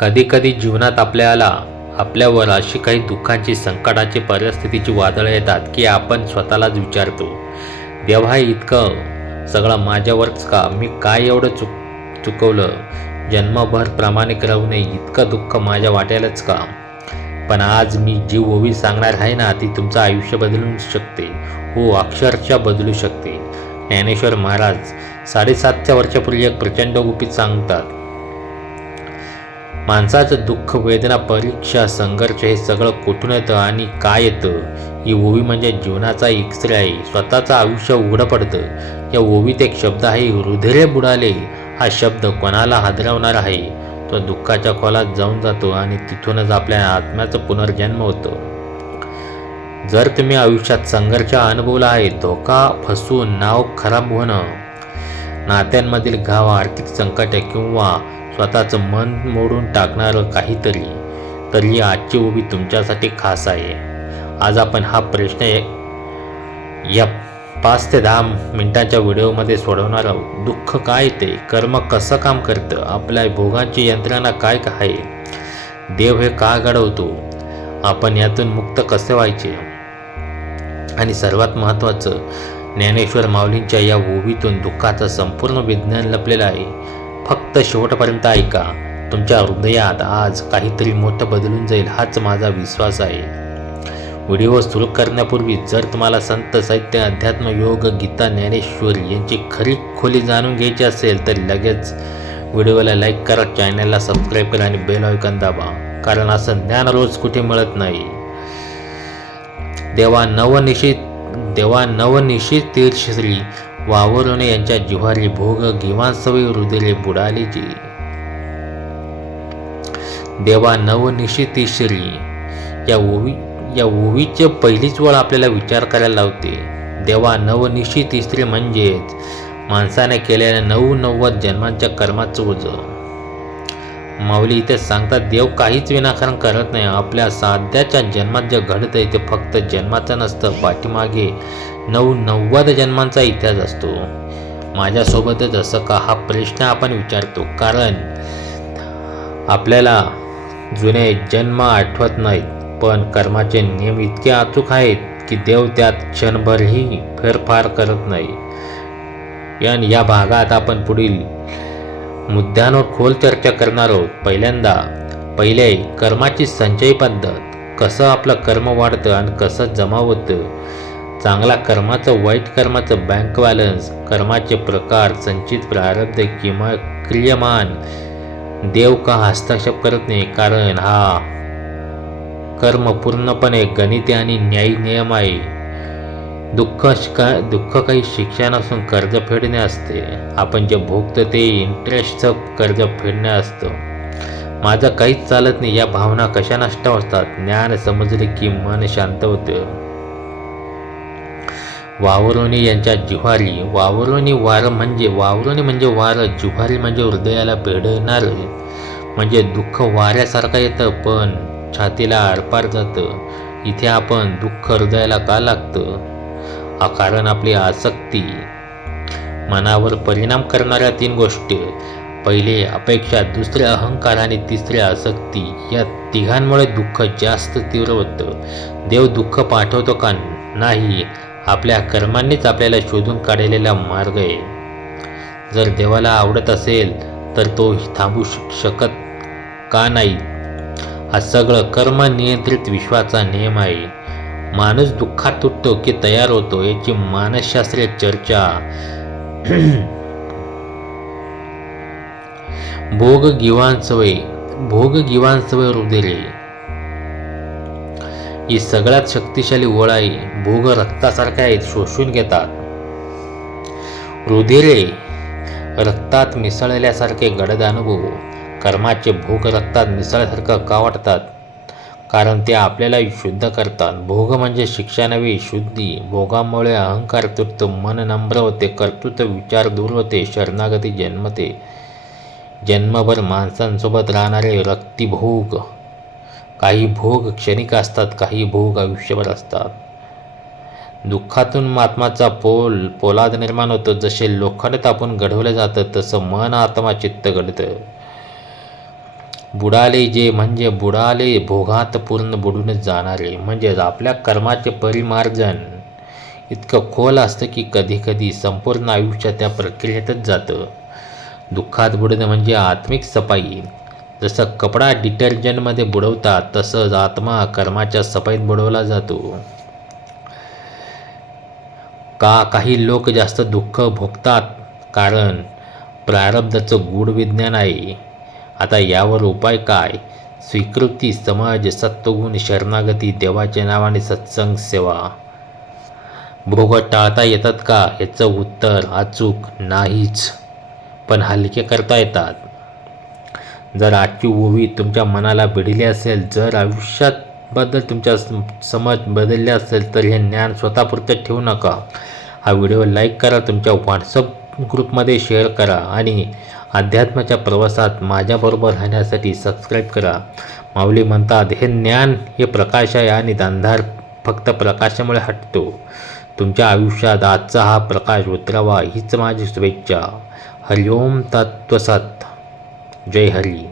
कधीकधी जीवनात आपल्याला आपल्यावर अशी काही दुःखांची संकटाची परिस्थितीची वादळं येतात की आपण स्वतःलाच विचारतो देवा हे इतकं सगळं माझ्यावरच का? मी काय एवढं चुक चुकवलं? जन्मभर प्रामाणिक राहू नये इतकं दुःख माझ्या वाट्यालाच का? पण आज मी जी ओवी सांगणार आहे ना ती तुमचं आयुष्य बदलू शकते. हो अक्षरशः बदलू शकते. ज्ञानेश्वर महाराज साडेसातच्या वर्षापूर्वी एक प्रचंड गुपित सांगतात माणसाचं दुःख वेदना परीक्षा संघर्ष हे सगळं कुठून येतं आणि काय येतं? ही ओवी म्हणजे जीवनाचा एक्सरे आहे. स्वतःचं आयुष्य उघडं पडतं. या ओवीत एक शब्द आहे हृदय बुडाले. हा शब्द कोणाला हादरवणार आहे? तो दुःखाच्या खोलात जाऊन जातो आणि तिथूनच आपल्या आत्म्याचं पुनर्जन्म होतं. जर तुम्ही आयुष्यात संघर्ष अनुभवला आहे धोका फसून नाव खराब होणं नात्यांमधील घाव आर्थिक संकट किंवा स्वतःचं मन मोडून टाकणारं काहीतरी तर ही आजची उभी तुमच्यासाठी खास आहे. आज आपण हा प्रश्न या पाच ते दहा मिनिटांच्या व्हिडिओमध्ये सोडवणार आहोत. दुःख काय ते? कर्म कसं काम करतं? आपल्या भोगांची यंत्रणा काय आहे? देव हे का घडवतो? आपण यातून मुक्त कसे व्हायचे? आणि सर्वात महत्त्वाचं ज्ञानेश्वर माऊलींच्या या ओबीतून दुःखाचं संपूर्ण विज्ञान लपलेलं आहे. फक्त शेवटपर्यंत ऐका तुमच्या हृदयात आज काहीतरी मोठं बदलून जाईल हाच माझा विश्वास आहे. व्हिडिओ सुरू करण्यापूर्वी जर तुम्हाला संत साहित्य अध्यात्म योग गीता ज्ञानेश्वर यांची खरी खोली जाणून घ्यायची असेल तर लगेच व्हिडिओला लाईक करा चॅनलला सबस्क्राईब करा आणि बेल ऐकन दाबा कारण असं ज्ञान रोज कुठे मिळत नाही. देवा नवनिशित देवा नवनिशित तीर्थश्री वावरून यांच्या जिव्हारी भोग घेवांसवी हृदयले बुडालीची देवा नवनिशिती श्री या ओवी या ओवीचे पहिलीच वेळ आपल्याला विचार करायला लावते. देवा नवनिशी तिसरी म्हणजेच माणसाने केलेल्या नऊ नव्वद जन्मांच्या कर्माचं ओझं माऊली इथे सांगतात देव काहीच विनाकारण करत नाही. आपल्या साध्याच्या जन्मात जे घडतंय ते फक्त जन्माचं नसतं. पाठीमागे नऊ नव्वद जन्मांचा इतिहास असतो. माझ्यासोबतच असं का हा प्रश्न आपण विचारतो? कारण आपल्याला जुने जन्म आठवत नाहीत पण कर्माचे नियम इतके अचूक आहेत की देव त्यात क्षणभरही फेरफार करत नाही. या या भागात आपण पुढील मुद्द्यांवर खोल चर्चा करणार आहोत पहिल्यांदा. पहिले कर्माची संचय पद्धत. कसं आपलं कर्म वाढतं आणि कसं जमा होतं? चांगला कर्माचं वाईट कर्माचं बँक बॅलन्स कर्माचे प्रकार संचित प्रारब्ध किंवा क्रियमान. देव का हस्तक्षेप करत नाही? कारण हा कर्म पूर्णपणे गणिते आणि न्यायी नियम आहे. दुःख शिका दुःख काही शिक्षा नसून कर्ज फेडणे असते. आपण जे भोगतो ते इंटरेस्टचं कर्ज फेडणे असतं. माझं काहीच चालत नाही या भावना कशा नष्ट होतात ज्ञान समजले की मन शांत होतं. वावरोनी यांच्या जिव्हारी वावरोनी वार म्हणजे वावरोनी म्हणजे वार जिव्हारी म्हणजे हृदयाला पेढणार. म्हणजे दुःख वाऱ्यासारखं येतं पण छातीला आरपार जातं. इथे आपण दुःख हृदयाला का लागतं? अकारण कारण आपली आसक्ती. मनावर परिणाम करणाऱ्या तीन गोष्टी. पहिले अपेक्षा दुसरे अहंकार आणि तिसरे आसक्ती. या तिघांमुळे दुःख जास्त तीव्र होतं. देव दुःख पाठवतो का नाही? आपल्या कर्मांनीच आपल्याला शोधून काढलेला मार्ग आहे. जर देवाला आवडत असेल तर तो थांबू शकत का नाही? हा सगळं कर्म नियंत्रित विश्वाचा नियम आहे. माणूस दुःखात तुटतो की तयार होतो याची मानसशास्त्रीय चर्चा. भोग गिवान सवय भोग गिवान सवय हृदय ही सगळ्यात शक्तिशाली ओळ आहे. भोग रक्तासारखे आहेत शोषून घेतात. रुधिरे रक्तात मिसळल्यासारखे गडद अनुभव कर्माचे भोग रक्तात मिसळल्यासारखं का वाटतात? कारण ते आपल्याला शुद्ध करतात. भोग म्हणजे शिक्षा नव्हे शुद्धी. भोगामुळे अहंकार तुटतो मन नम्र होते कर्तृत्व विचार दूर होते शरणागती जन्मते. जन्मभर माणसांसोबत राहणारे रक्तिभोग. काही भोग क्षणिक असतात काही भोग आयुष्यभर असतात. दुःखातून आत्माचा पोल पोलाद निर्माण होतो. जसे लोखंड तापून घडवलं जातं तसं मन आत्मा चित्त घडतं. बुडाले जे म्हणजे बुडाले भोगात पूर्ण बुडूनच जाणारे. म्हणजेच आपल्या कर्माचे परिमार्जन. इतकं खोल असतं की कधीकधी संपूर्ण आयुष्य त्या प्रक्रियेतच जातं. दुःखात बुडणं म्हणजे आत्मिक सफाई. जसं कपडा डिटर्जंटमध्ये बुडवतात तसंच आत्मा कर्माच्या सफाईत बुडवला जातो. का काही लोक जास्त दुःख भोगतात? कारण प्रारब्धाचं गूढ विज्ञान आहे. आता यावर उपाय काय? स्वीकृती समाज सत्वगुण शरणागती देवाच्या नावाने सत्संग सेवा. भोग टाळता येतात का? याचं उत्तर अचूक नाहीच पण हलके करता येतात. जर आजची ओवी तुमच्या मनाला भिडली असेल जर आयुष्याबद्दल तुमच्या समज बदलले असेल तर हे ज्ञान स्वतःपुरतं ठेवू नका. हा व्हिडिओ लाईक करा तुमच्या व्हॉट्सअप ग्रुपमध्ये शेअर करा आणि अध्यात्माच्या प्रवासात माझ्याबरोबर राहण्यासाठी सबस्क्राईब करा. माऊली म्हणतात हे ज्ञान हे प्रकाश आहे आणि अंधार फक्त प्रकाशामुळे हटतो. तुमच्या आयुष्यात आजचा हा प्रकाश उतरावा हीच माझी शुभेच्छा. हरिओम तत्वसत जय हरी.